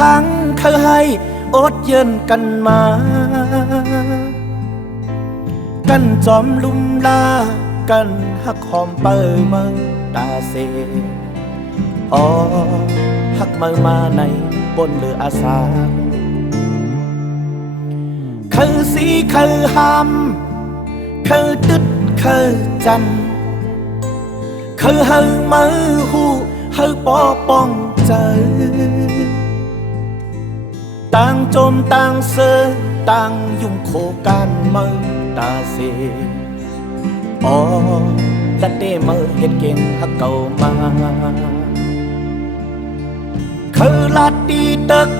รั้งเคยให้อดเย็นกันมากันจอมลุ่มลากันหักหอมเปิดมือตาเสอ๋อหักมือมาในบนเรืออาสาคือสีคือหำคือตึดคือจันคือเฮามือหูเฮาปอป้องใจต่างจมต่างเสือต่างยุ่งโคกันมือตาเสอ๋อละเต้มือเฮ็ดเก่งหักเก่ามาคือลัดดีตึก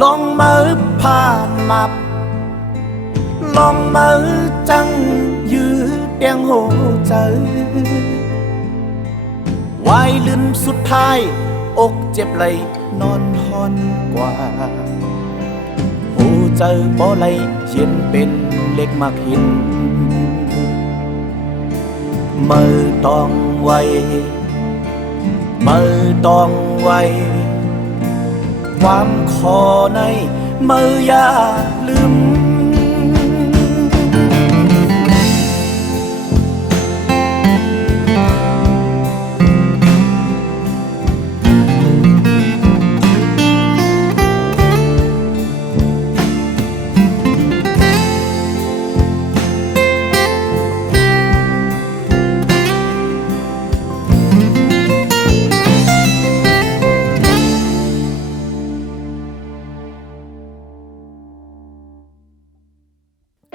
ลองมือผ่านมับลองมือจังยืดเตียงโหใจวายลืมสุดท้ายอกเจ็บไหลนอนหอนกว่าหูเจอบ่ไหลเย็นเป็นเล็กมากหินมือต้องไวมือต้องไวความคอในมืออย่าลืม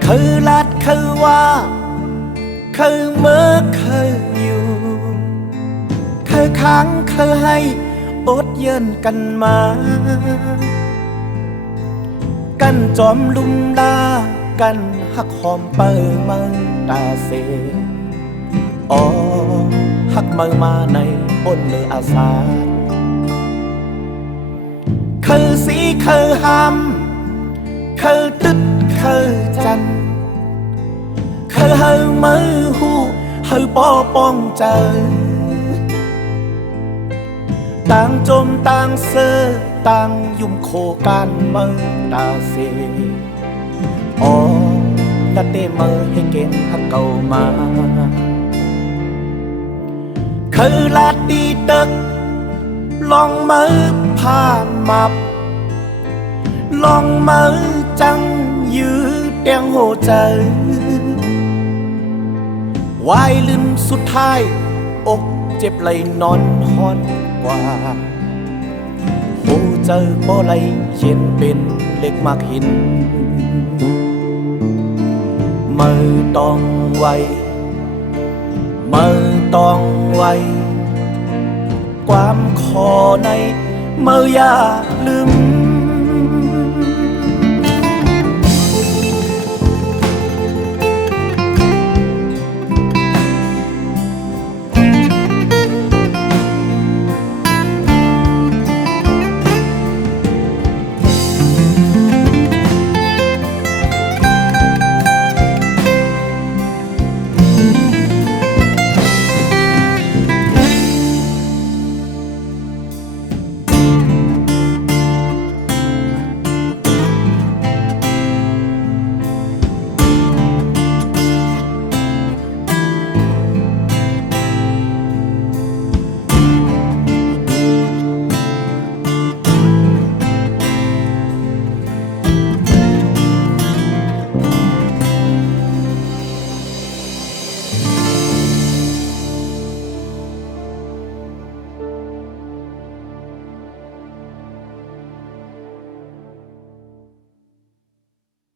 คือลัดคือว่าคือเมื่อคืออยู่คือค้างคือให้อดเยินกันมากันจอมลุ่มลากันหักหอมเปิดมือตาเสอ๋อหักมือมาในบนเรืออาสาคือสีคือหำคือตึดคือจันคือเฮามือหูเฮาปอป้องใจต่างจมต่างเสือต่างยุ่มโคกันมือตาเสอ๋อละเต้มือให้เก่งหักเก่ามาคือลาดดีตึกลองมือผ่านมับลองมือจังยืดเตียงโหใจวายลืมสุดท้ายอกเจ็บไหลนอนหอนกว่าหูเจอบ่ไหลเย็นเป็นเล็กมากหินมือต้องไวมือต้องไวความคอในมืออย่าลืม